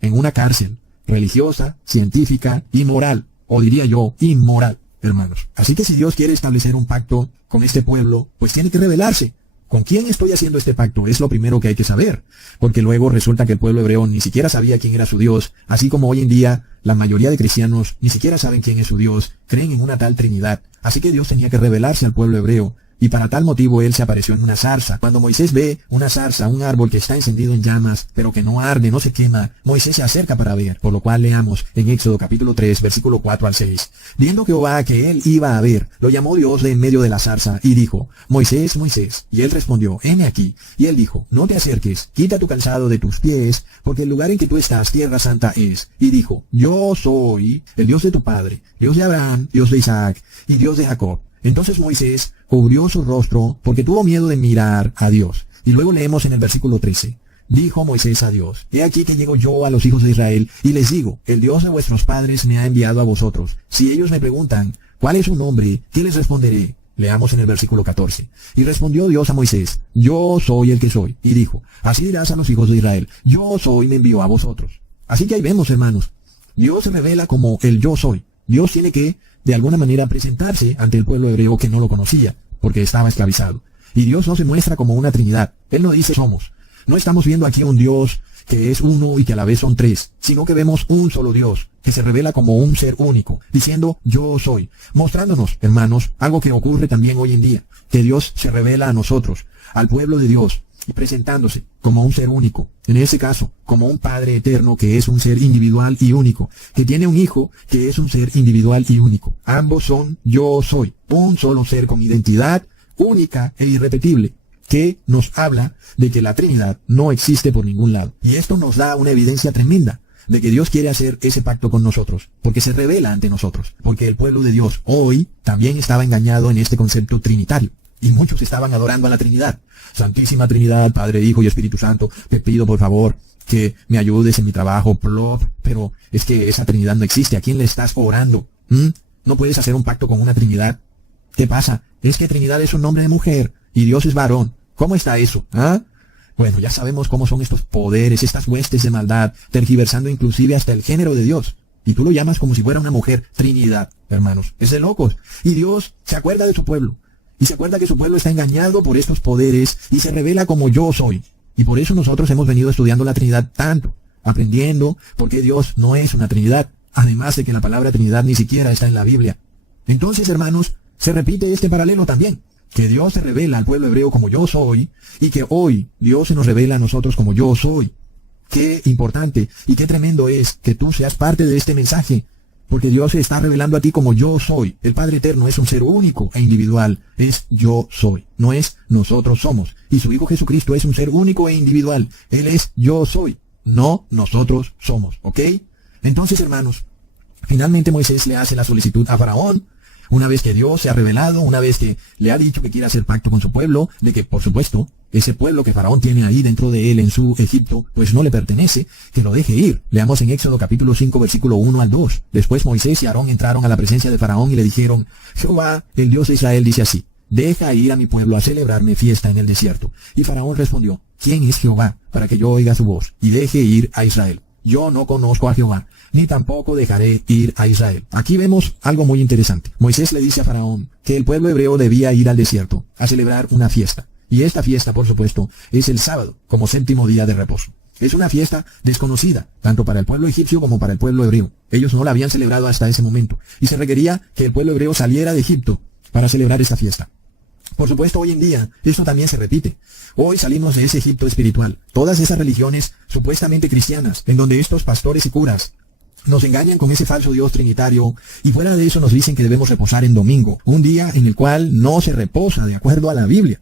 en una cárcel religiosa, científica y moral, o diría yo, inmoral. Hermanos. Así que si Dios quiere establecer un pacto con este pueblo, pues tiene que revelarse. ¿Con quién estoy haciendo este pacto? Es lo primero que hay que saber. Porque luego resulta que el pueblo hebreo ni siquiera sabía quién era su Dios, así como hoy en día la mayoría de cristianos ni siquiera saben quién es su Dios, creen en una tal Trinidad. Así que Dios tenía que revelarse al pueblo hebreo. Y para tal motivo él se apareció en una zarza. Cuando Moisés ve una zarza, un árbol que está encendido en llamas, pero que no arde, no se quema, Moisés se acerca para ver, por lo cual leamos en Éxodo capítulo 3, versículo 4 al 6. Viendo Jehová que él iba a ver, lo llamó Dios de en medio de la zarza, y dijo: Moisés, Moisés. Y él respondió: heme aquí. Y él dijo: no te acerques, quita tu calzado de tus pies, porque el lugar en que tú estás, tierra santa es. Y dijo: yo soy el Dios de tu padre, Dios de Abraham, Dios de Isaac, y Dios de Jacob. Entonces Moisés cubrió su rostro porque tuvo miedo de mirar a Dios. Y luego leemos en el versículo 13. Dijo Moisés a Dios: he aquí que llego yo a los hijos de Israel, y les digo: el Dios de vuestros padres me ha enviado a vosotros. Si ellos me preguntan: ¿cuál es su nombre?, ¿qué les responderé? Leamos en el versículo 14. Y respondió Dios a Moisés: yo soy el que soy. Y dijo: así dirás a los hijos de Israel: yo soy, me envió a vosotros. Así que ahí vemos, hermanos, Dios se revela como el yo soy. Dios tiene que de alguna manera presentarse ante el pueblo hebreo que no lo conocía, porque estaba esclavizado. Y Dios no se muestra como una Trinidad. Él no dice somos. No estamos viendo aquí un Dios que es uno y que a la vez son tres, sino que vemos un solo Dios, que se revela como un ser único, diciendo yo soy, mostrándonos, hermanos, algo que ocurre también hoy en día, que Dios se revela a nosotros, al pueblo de Dios, y presentándose como un ser único, en ese caso, como un Padre eterno que es un ser individual y único, que tiene un Hijo que es un ser individual y único. Ambos son yo soy, un solo ser con identidad única e irrepetible, que nos habla de que la Trinidad no existe por ningún lado. Y esto nos da una evidencia tremenda de que Dios quiere hacer ese pacto con nosotros, porque se revela ante nosotros, porque el pueblo de Dios hoy también estaba engañado en este concepto trinitario. Y muchos estaban adorando a la Trinidad. Santísima Trinidad, Padre, Hijo y Espíritu Santo, te pido por favor que me ayudes en mi trabajo, plop. Pero es que esa Trinidad no existe. ¿A quién le estás orando? ¿No puedes hacer un pacto con una Trinidad? ¿Qué pasa? Es que Trinidad es un nombre de mujer y Dios es varón. ¿Cómo está eso? Bueno, ya sabemos cómo son estos poderes, estas huestes de maldad, tergiversando inclusive hasta el género de Dios. Y tú lo llamas como si fuera una mujer Trinidad, hermanos. Es de locos. Y Dios se acuerda de su pueblo. Y se acuerda que su pueblo está engañado por estos poderes y se revela como yo soy. Y por eso nosotros hemos venido estudiando la Trinidad tanto, aprendiendo por qué Dios no es una Trinidad, además de que la palabra Trinidad ni siquiera está en la Biblia. Entonces, hermanos, se repite este paralelo también, que Dios se revela al pueblo hebreo como yo soy, y que hoy Dios se nos revela a nosotros como yo soy. Qué importante y qué tremendo es que tú seas parte de este mensaje, porque Dios se está revelando a ti como yo soy. El Padre Eterno es un ser único e individual, es yo soy, no es nosotros somos. Y su Hijo Jesucristo es un ser único e individual, Él es yo soy, no nosotros somos, ¿ok? Entonces, hermanos, finalmente Moisés le hace la solicitud a Faraón, una vez que Dios se ha revelado, una vez que le ha dicho que quiere hacer pacto con su pueblo, de que, por supuesto, ese pueblo que Faraón tiene ahí dentro de él en su Egipto, pues no le pertenece, que lo deje ir. Leamos en Éxodo capítulo 5, versículo 1 al 2. Después Moisés y Aarón entraron a la presencia de Faraón y le dijeron, Jehová, el Dios de Israel, dice así, deja ir a mi pueblo a celebrarme fiesta en el desierto. Y Faraón respondió, ¿quién es Jehová para que yo oiga su voz y deje ir a Israel? Yo no conozco a Jehová, ni tampoco dejaré ir a Israel. Aquí vemos algo muy interesante. Moisés le dice a Faraón que el pueblo hebreo debía ir al desierto a celebrar una fiesta. Y esta fiesta, por supuesto, es el sábado, como séptimo día de reposo. Es una fiesta desconocida, tanto para el pueblo egipcio como para el pueblo hebreo. Ellos no la habían celebrado hasta ese momento. Y se requería que el pueblo hebreo saliera de Egipto para celebrar esta fiesta. Por supuesto, hoy en día, esto también se repite. Hoy salimos de ese Egipto espiritual. Todas esas religiones supuestamente cristianas, en donde estos pastores y curas nos engañan con ese falso Dios trinitario, y fuera de eso nos dicen que debemos reposar en domingo, un día en el cual no se reposa de acuerdo a la Biblia.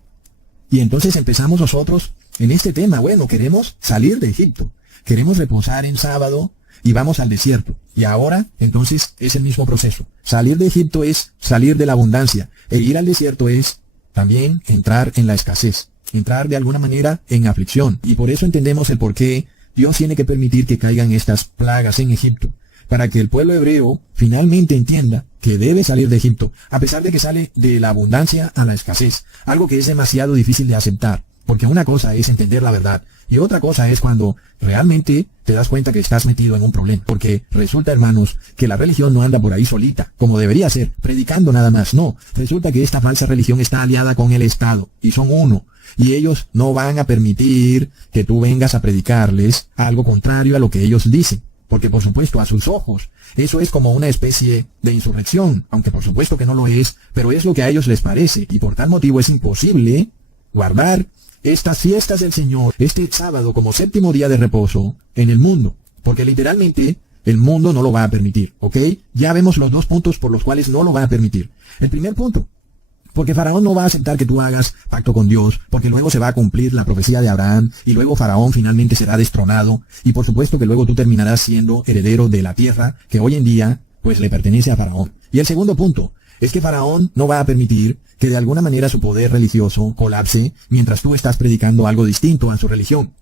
Y entonces empezamos nosotros en este tema. Bueno, queremos salir de Egipto, queremos reposar en sábado y vamos al desierto. Y ahora, entonces, es el mismo proceso. Salir de Egipto es salir de la abundancia, e ir al desierto es también entrar en la escasez, entrar de alguna manera en aflicción. Y por eso entendemos el por qué Dios tiene que permitir que caigan estas plagas en Egipto, para que el pueblo hebreo finalmente entienda que debe salir de Egipto, a pesar de que sale de la abundancia a la escasez, algo que es demasiado difícil de aceptar, porque una cosa es entender la verdad, y otra cosa es cuando realmente te das cuenta que estás metido en un problema, porque resulta, hermanos, que la religión no anda por ahí solita, como debería ser, predicando nada más, no, resulta que esta falsa religión está aliada con el Estado, y son uno, y ellos no van a permitir que tú vengas a predicarles algo contrario a lo que ellos dicen. Porque por supuesto a sus ojos eso es como una especie de insurrección, aunque por supuesto que no lo es, pero es lo que a ellos les parece, y por tal motivo es imposible guardar estas fiestas del Señor, este sábado como séptimo día de reposo en el mundo, porque literalmente el mundo no lo va a permitir, ¿ok? Ya vemos los dos puntos por los cuales no lo va a permitir. El primer punto, porque Faraón no va a aceptar que tú hagas pacto con Dios, porque luego se va a cumplir la profecía de Abraham, y luego Faraón finalmente será destronado, y por supuesto que luego tú terminarás siendo heredero de la tierra, que hoy en día, pues le pertenece a Faraón. Y el segundo punto, es que Faraón no va a permitir que de alguna manera su poder religioso colapse, mientras tú estás predicando algo distinto a su religión.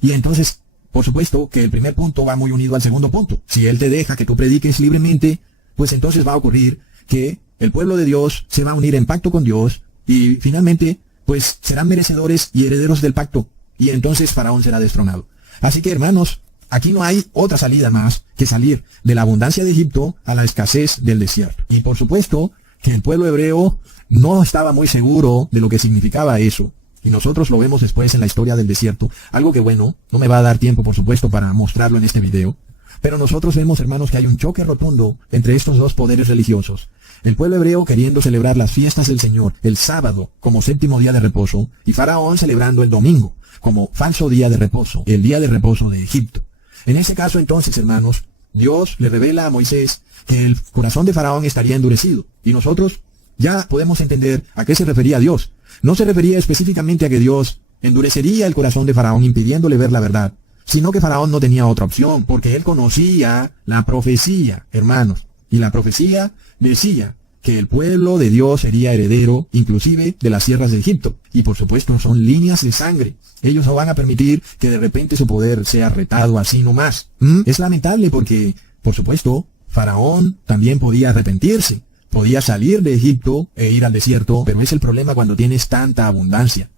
Y entonces, por supuesto que el primer punto va muy unido al segundo punto. Si él te deja que tú prediques libremente, pues entonces va a ocurrir que el pueblo de Dios se va a unir en pacto con Dios y finalmente, pues serán merecedores y herederos del pacto. Y entonces Faraón será destronado. Así que, hermanos, aquí no hay otra salida más que salir de la abundancia de Egipto a la escasez del desierto. Y por supuesto que el pueblo hebreo no estaba muy seguro de lo que significaba eso. Y nosotros lo vemos después en la historia del desierto. Algo que, bueno, no me va a dar tiempo, por supuesto, para mostrarlo en este video. Pero nosotros vemos, hermanos, que hay un choque rotundo entre estos dos poderes religiosos. El pueblo hebreo queriendo celebrar las fiestas del Señor el sábado como séptimo día de reposo, y Faraón celebrando el domingo como falso día de reposo, el día de reposo de Egipto. En ese caso, entonces, hermanos, Dios le revela a Moisés que el corazón de Faraón estaría endurecido. Y nosotros ya podemos entender a qué se refería Dios. No se refería específicamente a que Dios endurecería el corazón de Faraón impidiéndole ver la verdad, sino que Faraón no tenía otra opción, porque él conocía la profecía, hermanos. Y la profecía decía que el pueblo de Dios sería heredero, inclusive, de las tierras de Egipto. Y por supuesto son líneas de sangre. Ellos no van a permitir que de repente su poder sea retado así nomás. Es lamentable porque, por supuesto, Faraón también podía arrepentirse. Podía salir de Egipto e ir al desierto, pero es el problema cuando tienes tanta abundancia.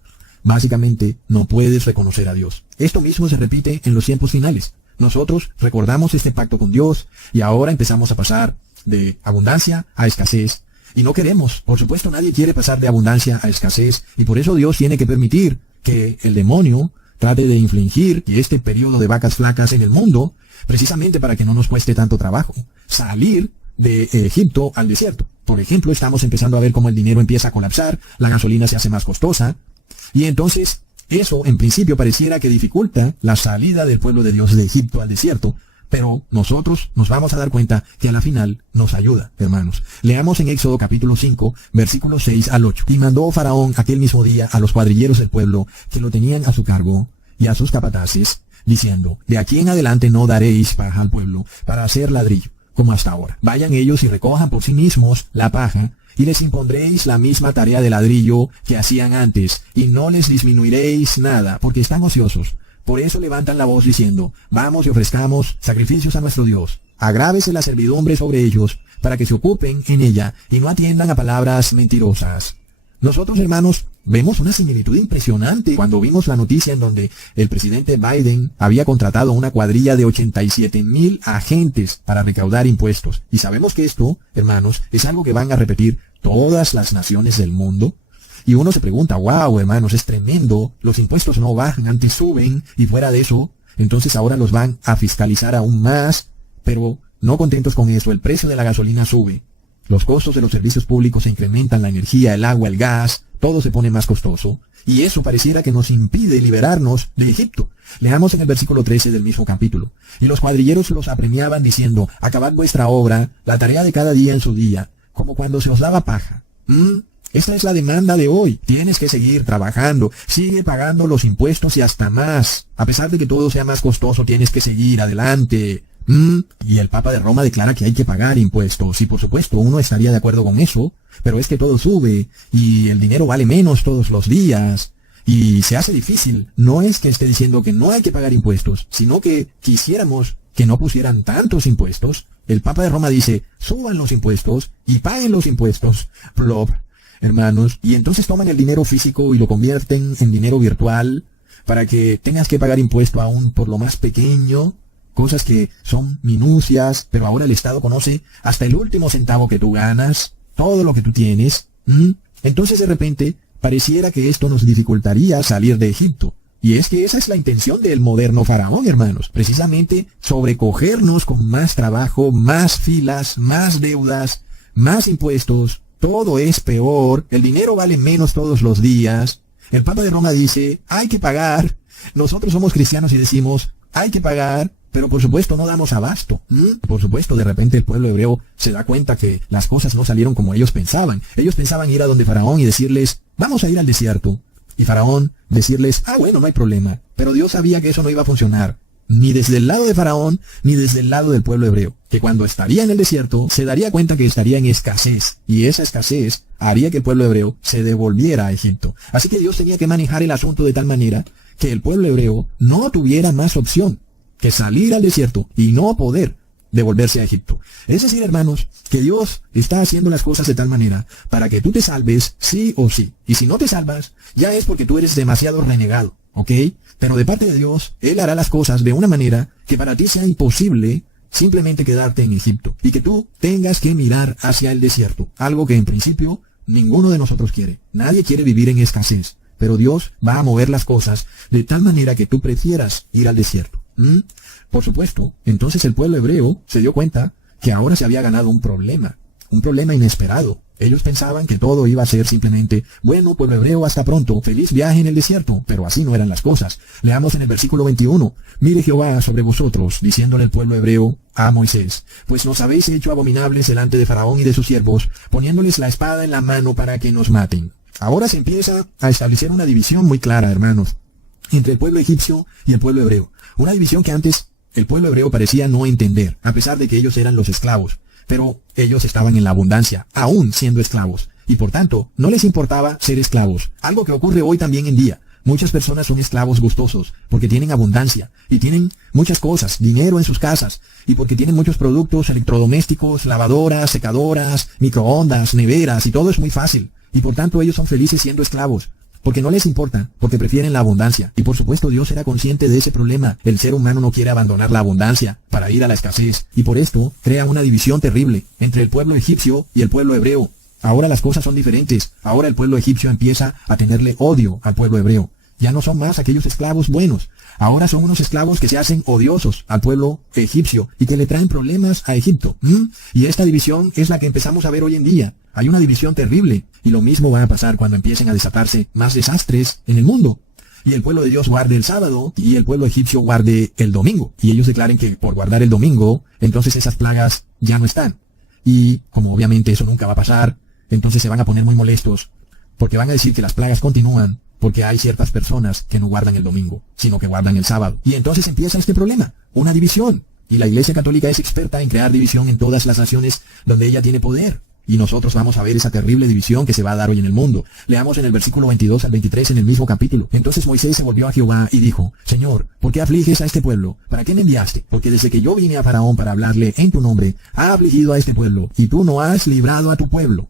Básicamente, no puedes reconocer a Dios. Esto mismo se repite en los tiempos finales. Nosotros recordamos este pacto con Dios y ahora empezamos a pasar de abundancia a escasez. Y no queremos, por supuesto nadie quiere pasar de abundancia a escasez, y por eso Dios tiene que permitir que el demonio trate de infligir este periodo de vacas flacas en el mundo, precisamente para que no nos cueste tanto trabajo salir de Egipto al desierto. Por ejemplo, estamos empezando a ver cómo el dinero empieza a colapsar, la gasolina se hace más costosa, y entonces eso en principio pareciera que dificulta la salida del pueblo de Dios de Egipto al desierto, pero nosotros nos vamos a dar cuenta que a la final nos ayuda, hermanos. Leamos en Éxodo capítulo 5, versículos 6 al 8. Y mandó Faraón aquel mismo día a los cuadrilleros del pueblo que lo tenían a su cargo y a sus capataces, diciendo, de aquí en adelante no daréis paja al pueblo para hacer ladrillo, como hasta ahora. Vayan ellos y recojan por sí mismos la paja, y les impondréis la misma tarea de ladrillo que hacían antes, y no les disminuiréis nada, porque están ociosos. Por eso levantan la voz diciendo, vamos y ofrezcamos sacrificios a nuestro Dios. Agrávese la servidumbre sobre ellos, para que se ocupen en ella, y no atiendan a palabras mentirosas. Nosotros, hermanos, vemos una similitud impresionante cuando vimos la noticia en donde el presidente Biden había contratado una cuadrilla de 87,000 agentes para recaudar impuestos. Y sabemos que esto, hermanos, es algo que van a repetir todas las naciones del mundo. Y uno se pregunta, wow, hermanos, es tremendo, los impuestos no bajan, antes suben, y fuera de eso, entonces ahora los van a fiscalizar aún más, pero no contentos con eso, el precio de la gasolina sube. Los costos de los servicios públicos se incrementan, la energía, el agua, el gas, todo se pone más costoso. Y eso pareciera que nos impide liberarnos de Egipto. Leamos en el versículo 13 del mismo capítulo. Y los cuadrilleros los apremiaban diciendo, acabad vuestra obra, la tarea de cada día en su día, como cuando se os daba paja. Esta es la demanda de hoy. Tienes que seguir trabajando, sigue pagando los impuestos y hasta más. A pesar de que todo sea más costoso, tienes que seguir adelante. Y el Papa de Roma declara que hay que pagar impuestos, y por supuesto uno estaría de acuerdo con eso, pero es que todo sube, y el dinero vale menos todos los días, y se hace difícil. No es que esté diciendo que no hay que pagar impuestos, sino que quisiéramos que no pusieran tantos impuestos. El Papa de Roma dice, suban los impuestos, y paguen los impuestos, plop, hermanos, y entonces toman el dinero físico y lo convierten en dinero virtual, para que tengas que pagar impuesto aún por lo más pequeño, cosas que son minucias, pero ahora el Estado conoce hasta el último centavo que tú ganas, todo lo que tú tienes. Entonces de repente pareciera que esto nos dificultaría salir de Egipto. Y es que esa es la intención del moderno faraón, hermanos, precisamente sobrecogernos con más trabajo, más filas, más deudas, más impuestos. Todo es peor, el dinero vale menos todos los días. El Papa de Roma dice, hay que pagar. Nosotros somos cristianos y decimos, hay que pagar. Pero por supuesto no damos abasto. Por supuesto, de repente el pueblo hebreo se da cuenta que las cosas no salieron como ellos pensaban. Ellos pensaban ir a donde Faraón y decirles, vamos a ir al desierto. Y Faraón decirles, bueno, no hay problema. Pero Dios sabía que eso no iba a funcionar. Ni desde el lado de Faraón, ni desde el lado del pueblo hebreo. Que cuando estaría en el desierto, se daría cuenta que estaría en escasez. Y esa escasez haría que el pueblo hebreo se devolviera a Egipto. Así que Dios tenía que manejar el asunto de tal manera que el pueblo hebreo no tuviera más opción que salir al desierto y no poder devolverse a Egipto. Es decir, hermanos, que Dios está haciendo las cosas de tal manera para que tú te salves sí o sí. Y si no te salvas, ya es porque tú eres demasiado renegado, ¿ok? Pero de parte de Dios, Él hará las cosas de una manera que para ti sea imposible simplemente quedarte en Egipto y que tú tengas que mirar hacia el desierto. Algo que en principio ninguno de nosotros quiere. Nadie quiere vivir en escasez. Pero Dios va a mover las cosas de tal manera que tú prefieras ir al desierto. Por supuesto, entonces el pueblo hebreo se dio cuenta que ahora se había ganado un problema inesperado. Ellos pensaban que todo iba a ser simplemente, bueno, pueblo hebreo, hasta pronto, feliz viaje en el desierto, pero así no eran las cosas. Leamos en el versículo 21, mire Jehová sobre vosotros, diciéndole el pueblo hebreo a Moisés, pues nos habéis hecho abominables delante de Faraón y de sus siervos, poniéndoles la espada en la mano para que nos maten. Ahora se empieza a establecer una división muy clara, hermanos, entre el pueblo egipcio y el pueblo hebreo. Una división que antes el pueblo hebreo parecía no entender, a pesar de que ellos eran los esclavos. Pero ellos estaban en la abundancia, aún siendo esclavos. Y por tanto, no les importaba ser esclavos. Algo que ocurre hoy también en día. Muchas personas son esclavos gustosos, porque tienen abundancia, y tienen muchas cosas, dinero en sus casas, y porque tienen muchos productos electrodomésticos, lavadoras, secadoras, microondas, neveras, y todo es muy fácil. Y por tanto ellos son felices siendo esclavos. Porque no les importa, porque prefieren la abundancia. Y por supuesto Dios era consciente de ese problema. El ser humano no quiere abandonar la abundancia para ir a la escasez. Y por esto crea una división terrible entre el pueblo egipcio y el pueblo hebreo. Ahora las cosas son diferentes. Ahora el pueblo egipcio empieza a tenerle odio al pueblo hebreo. Ya no son más aquellos esclavos buenos. Ahora son unos esclavos que se hacen odiosos al pueblo egipcio y que le traen problemas a Egipto. Y esta división es la que empezamos a ver hoy en día. Hay una división terrible. Y lo mismo va a pasar cuando empiecen a desatarse más desastres en el mundo. Y el pueblo de Dios guarde el sábado y el pueblo egipcio guarde el domingo. Y ellos declaren que por guardar el domingo, entonces esas plagas ya no están. Y como obviamente eso nunca va a pasar, entonces se van a poner muy molestos, porque van a decir que las plagas continúan, porque hay ciertas personas que no guardan el domingo, sino que guardan el sábado. Y entonces empieza este problema, una división. Y la Iglesia Católica es experta en crear división en todas las naciones donde ella tiene poder. Y nosotros vamos a ver esa terrible división que se va a dar hoy en el mundo. Leamos en el versículo 22 al 23 en el mismo capítulo. Entonces Moisés se volvió a Jehová y dijo, Señor, ¿por qué afliges a este pueblo? ¿Para qué me enviaste? Porque desde que yo vine a Faraón para hablarle en tu nombre, ha afligido a este pueblo, y tú no has librado a tu pueblo.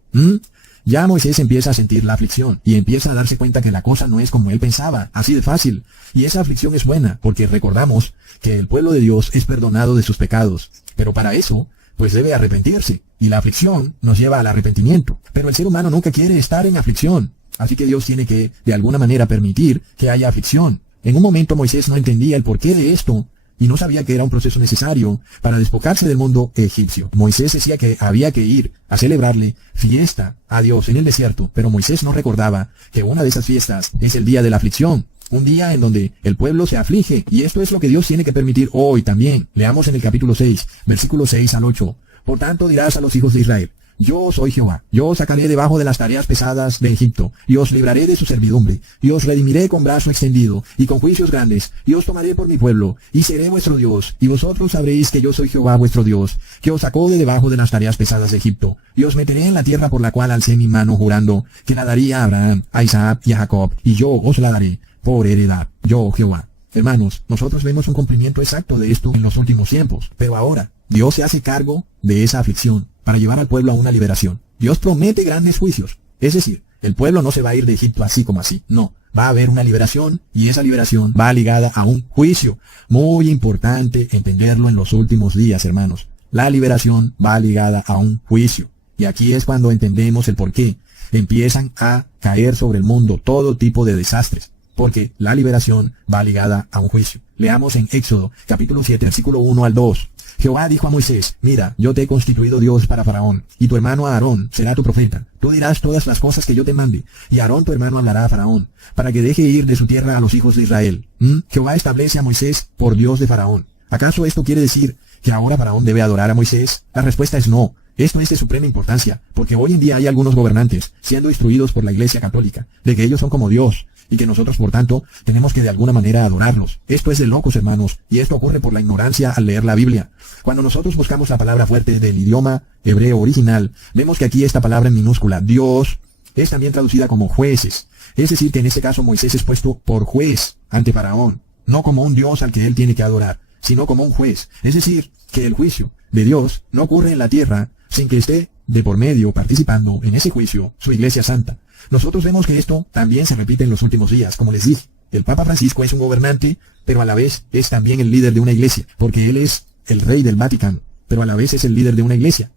Ya Moisés empieza a sentir la aflicción, y empieza a darse cuenta que la cosa no es como él pensaba, así de fácil. Y esa aflicción es buena, porque recordamos que el pueblo de Dios es perdonado de sus pecados. Pero para eso, pues debe arrepentirse. Y la aflicción nos lleva al arrepentimiento. Pero el ser humano nunca quiere estar en aflicción. Así que Dios tiene que, de alguna manera, permitir que haya aflicción. En un momento Moisés no entendía el porqué de esto, y no sabía que era un proceso necesario para despojarse del mundo egipcio. Moisés decía que había que ir a celebrarle fiesta a Dios en el desierto, pero Moisés no recordaba que una de esas fiestas es el día de la aflicción. Un día en donde el pueblo se aflige, y esto es lo que Dios tiene que permitir hoy también. Leamos en el capítulo 6, versículos 6 al 8. Por tanto dirás a los hijos de Israel, yo soy Jehová, yo os sacaré debajo de las tareas pesadas de Egipto, y os libraré de su servidumbre, y os redimiré con brazo extendido, y con juicios grandes, y os tomaré por mi pueblo, y seré vuestro Dios, y vosotros sabréis que yo soy Jehová vuestro Dios, que os sacó de debajo de las tareas pesadas de Egipto, y os meteré en la tierra por la cual alcé mi mano jurando, que la daría a Abraham, a Isaac y a Jacob, y yo os la daré por heredad, yo Jehová. Hermanos, nosotros vemos un cumplimiento exacto de esto en los últimos tiempos, pero ahora Dios se hace cargo de esa aflicción para llevar al pueblo a una liberación. Dios promete grandes juicios. Es decir, el pueblo no se va a ir de Egipto así como así. No, va a haber una liberación y esa liberación va ligada a un juicio. Muy importante entenderlo en los últimos días, hermanos. La liberación va ligada a un juicio. Y aquí es cuando entendemos el por qué empiezan a caer sobre el mundo todo tipo de desastres. Porque la liberación va ligada a un juicio. Leamos en Éxodo, capítulo 7, versículo 1 al 2. Jehová dijo a Moisés, mira, yo te he constituido Dios para Faraón, y tu hermano Aarón será tu profeta. Tú dirás todas las cosas que yo te mande, y Aarón tu hermano hablará a Faraón, para que deje ir de su tierra a los hijos de Israel. Jehová establece a Moisés por Dios de Faraón. ¿Acaso esto quiere decir que ahora Faraón debe adorar a Moisés? La respuesta es no. Esto es de suprema importancia, porque hoy en día hay algunos gobernantes siendo instruidos por la Iglesia Católica, de que ellos son como Dios, y que nosotros, por tanto, tenemos que de alguna manera adorarlos. Esto es de locos, hermanos, y esto ocurre por la ignorancia al leer la Biblia. Cuando nosotros buscamos la palabra fuerte del idioma hebreo original, vemos que aquí esta palabra en minúscula, Dios, es también traducida como jueces. Es decir, que en este caso Moisés es puesto por juez ante Faraón, no como un Dios al que él tiene que adorar, sino como un juez. Es decir, que el juicio de Dios no ocurre en la tierra sin que esté de por medio participando en ese juicio su Iglesia Santa. Nosotros vemos que esto también se repite en los últimos días, como les dije. El Papa Francisco es un gobernante, pero a la vez es también el líder de una iglesia, porque él es el rey del Vaticano, pero a la vez es el líder de una iglesia.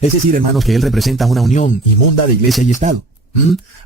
Es decir, hermanos, que él representa una unión inmunda de iglesia y Estado.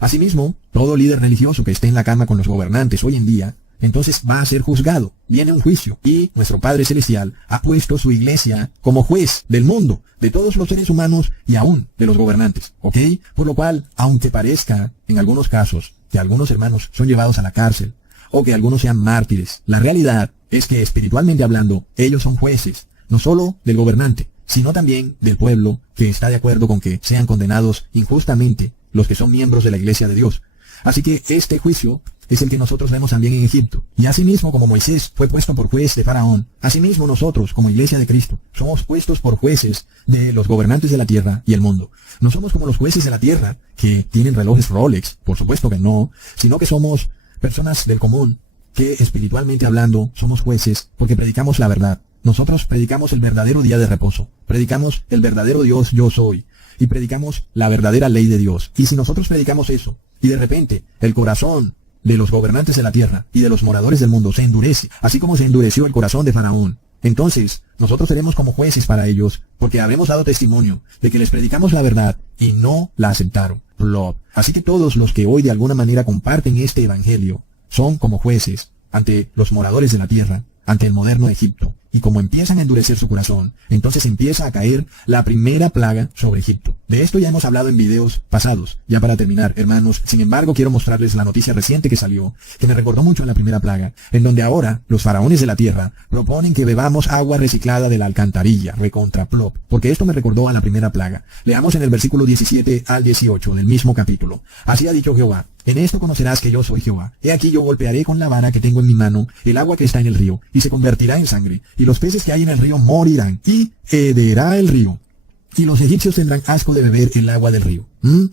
Asimismo, todo líder religioso que esté en la cama con los gobernantes hoy en día, entonces va a ser juzgado, viene un juicio, y nuestro Padre Celestial ha puesto su iglesia como juez del mundo, de todos los seres humanos y aún de los gobernantes, ¿ok? Por lo cual, aunque parezca, en algunos casos, que algunos hermanos son llevados a la cárcel, o que algunos sean mártires, la realidad es que espiritualmente hablando, ellos son jueces, no solo del gobernante, sino también del pueblo que está de acuerdo con que sean condenados injustamente los que son miembros de la iglesia de Dios. Así que este juicio es el que nosotros vemos también en Egipto. Y asimismo, como Moisés fue puesto por juez de Faraón, asimismo nosotros, como Iglesia de Cristo, somos puestos por jueces de los gobernantes de la tierra y el mundo. No somos como los jueces de la tierra, que tienen relojes Rolex, por supuesto que no, sino que somos personas del común, que espiritualmente hablando somos jueces porque predicamos la verdad. Nosotros predicamos el verdadero día de reposo, predicamos el verdadero Dios yo soy, y predicamos la verdadera ley de Dios. Y si nosotros predicamos eso, y de repente el corazón de los gobernantes de la tierra y de los moradores del mundo se endurece, así como se endureció el corazón de Faraón, entonces nosotros seremos como jueces para ellos, porque habremos dado testimonio de que les predicamos la verdad y no la aceptaron. Así que todos los que hoy de alguna manera comparten este evangelio, son como jueces ante los moradores de la tierra, ante el moderno Egipto. Y como empiezan a endurecer su corazón, entonces empieza a caer la primera plaga sobre Egipto. De esto ya hemos hablado en videos pasados. Ya para terminar, hermanos, sin embargo, quiero mostrarles la noticia reciente que salió, que me recordó mucho la primera plaga, en donde ahora los faraones de la tierra proponen que bebamos agua reciclada de la alcantarilla, recontra plop, porque esto me recordó a la primera plaga. Leamos en el versículo 17 al 18 del mismo capítulo. Así ha dicho Jehová: en esto conocerás que yo soy Jehová. He aquí yo golpearé con la vara que tengo en mi mano el agua que está en el río, y se convertirá en sangre, y los peces que hay en el río morirán, y hederá el río. Y los egipcios tendrán asco de beber el agua del río.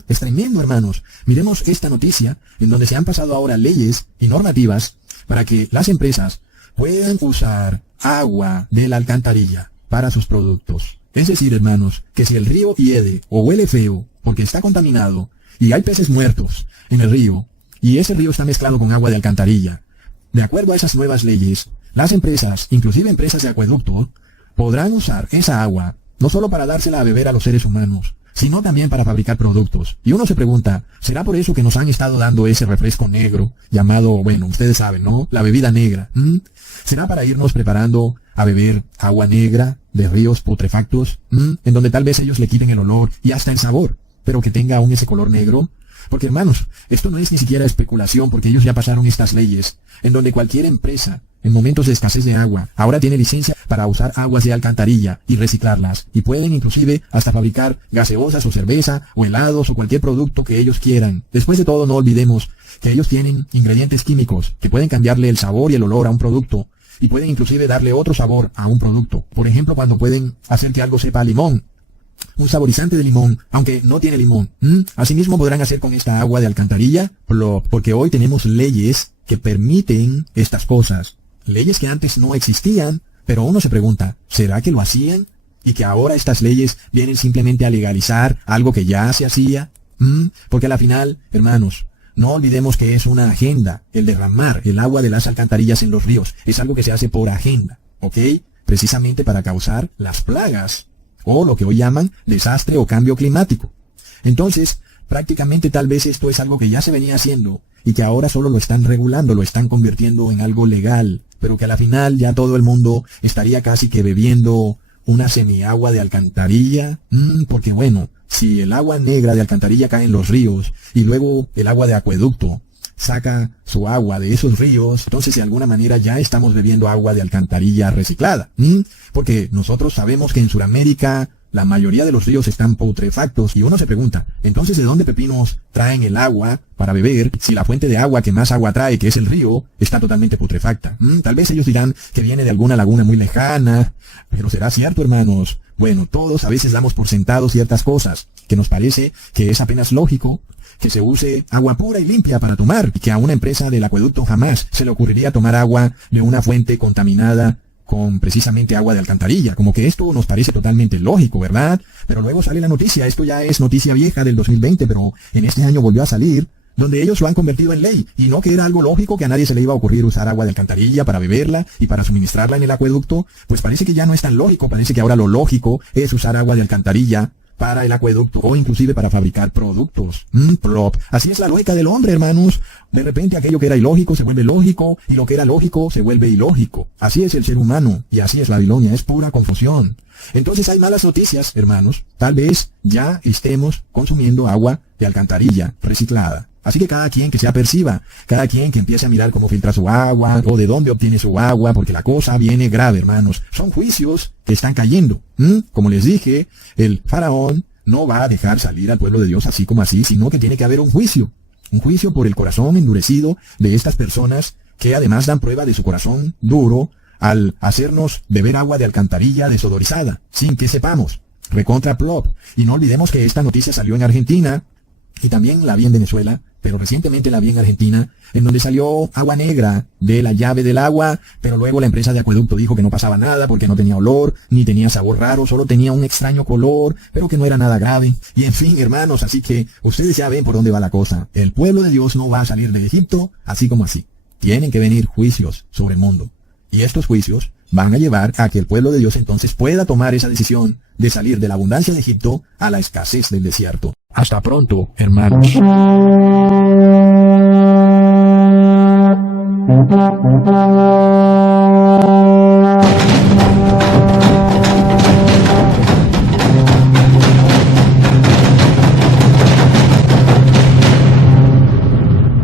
Es tremendo, hermanos. Miremos esta noticia, en donde se han pasado ahora leyes y normativas para que las empresas puedan usar agua de la alcantarilla para sus productos. Es decir, hermanos, que si el río hiede o huele feo porque está contaminado, y hay peces muertos en el río, y ese río está mezclado con agua de alcantarilla, de acuerdo a esas nuevas leyes, las empresas, inclusive empresas de acueducto, podrán usar esa agua, no solo para dársela a beber a los seres humanos, sino también para fabricar productos. Y uno se pregunta, ¿será por eso que nos han estado dando ese refresco negro, llamado, bueno, ustedes saben, ¿no?, la bebida negra? ¿Será para irnos preparando a beber agua negra de ríos putrefactos, en donde tal vez ellos le quiten el olor y hasta el sabor, pero que tenga aún ese color negro? Porque, hermanos, esto no es ni siquiera especulación, porque ellos ya pasaron estas leyes, en donde cualquier empresa, en momentos de escasez de agua, ahora tiene licencia para usar aguas de alcantarilla y reciclarlas, y pueden inclusive hasta fabricar gaseosas o cerveza, o helados, o cualquier producto que ellos quieran. Después de todo, no olvidemos que ellos tienen ingredientes químicos que pueden cambiarle el sabor y el olor a un producto, y pueden inclusive darle otro sabor a un producto. Por ejemplo, cuando pueden hacer que algo sepa a limón, un saborizante de limón, aunque no tiene limón. Asimismo podrán hacer con esta agua de alcantarilla, porque hoy tenemos leyes que permiten estas cosas. Leyes que antes no existían, pero uno se pregunta, ¿será que lo hacían? Y que ahora estas leyes vienen simplemente a legalizar algo que ya se hacía. Porque a la final, hermanos, no olvidemos que es una agenda, el derramar el agua de las alcantarillas en los ríos. Es algo que se hace por agenda, ¿ok? Precisamente para causar las plagas, o lo que hoy llaman desastre o cambio climático. Entonces, prácticamente tal vez esto es algo que ya se venía haciendo, y que ahora solo lo están regulando, lo están convirtiendo en algo legal, pero que a la final ya todo el mundo estaría casi que bebiendo una semiagua de alcantarilla, porque bueno, si el agua negra de alcantarilla cae en los ríos, y luego el agua de acueducto saca su agua de esos ríos, entonces de alguna manera ya estamos bebiendo agua de alcantarilla reciclada, porque nosotros sabemos que en Sudamérica la mayoría de los ríos están putrefactos, y uno se pregunta, entonces ¿de dónde pepinos traen el agua para beber si la fuente de agua que más agua trae, que es el río, está totalmente putrefacta? Tal vez ellos dirán que viene de alguna laguna muy lejana, pero ¿será cierto, hermanos? Bueno, todos a veces damos por sentado ciertas cosas, que nos parece que es apenas lógico que se use agua pura y limpia para tomar, y que a una empresa del acueducto jamás se le ocurriría tomar agua de una fuente contaminada con precisamente agua de alcantarilla. Como que esto nos parece totalmente lógico, ¿verdad? Pero luego sale la noticia, esto ya es noticia vieja del 2020, pero en este año volvió a salir, donde ellos lo han convertido en ley, y no que era algo lógico que a nadie se le iba a ocurrir usar agua de alcantarilla para beberla y para suministrarla en el acueducto. Pues parece que ya no es tan lógico, parece que ahora lo lógico es usar agua de alcantarilla para el acueducto, o inclusive para fabricar productos. Así es la lógica del hombre, hermanos. De repente aquello que era ilógico se vuelve lógico, y lo que era lógico se vuelve ilógico. Así es el ser humano, y así es Babilonia, es pura confusión. Entonces hay malas noticias, hermanos. Tal vez ya estemos consumiendo agua de alcantarilla reciclada. Así que cada quien que se aperciba, cada quien que empiece a mirar cómo filtra su agua, o de dónde obtiene su agua, porque la cosa viene grave, hermanos. Son juicios que están cayendo. Como les dije, el faraón no va a dejar salir al pueblo de Dios así como así, sino que tiene que haber un juicio. Un juicio por el corazón endurecido de estas personas que además dan prueba de su corazón duro al hacernos beber agua de alcantarilla desodorizada, sin que sepamos. Recontra plop. Y no olvidemos que esta noticia salió en Argentina, y también la vi en Venezuela, pero recientemente la vi en Argentina, en donde salió agua negra de la llave del agua, pero luego la empresa de acueducto dijo que no pasaba nada porque no tenía olor, ni tenía sabor raro, solo tenía un extraño color, pero que no era nada grave. Y en fin, hermanos, así que ustedes ya ven por dónde va la cosa. El pueblo de Dios no va a salir de Egipto así como así. Tienen que venir juicios sobre el mundo. Y estos juicios van a llevar a que el pueblo de Dios entonces pueda tomar esa decisión de salir de la abundancia de Egipto a la escasez del desierto. Hasta pronto, hermanos.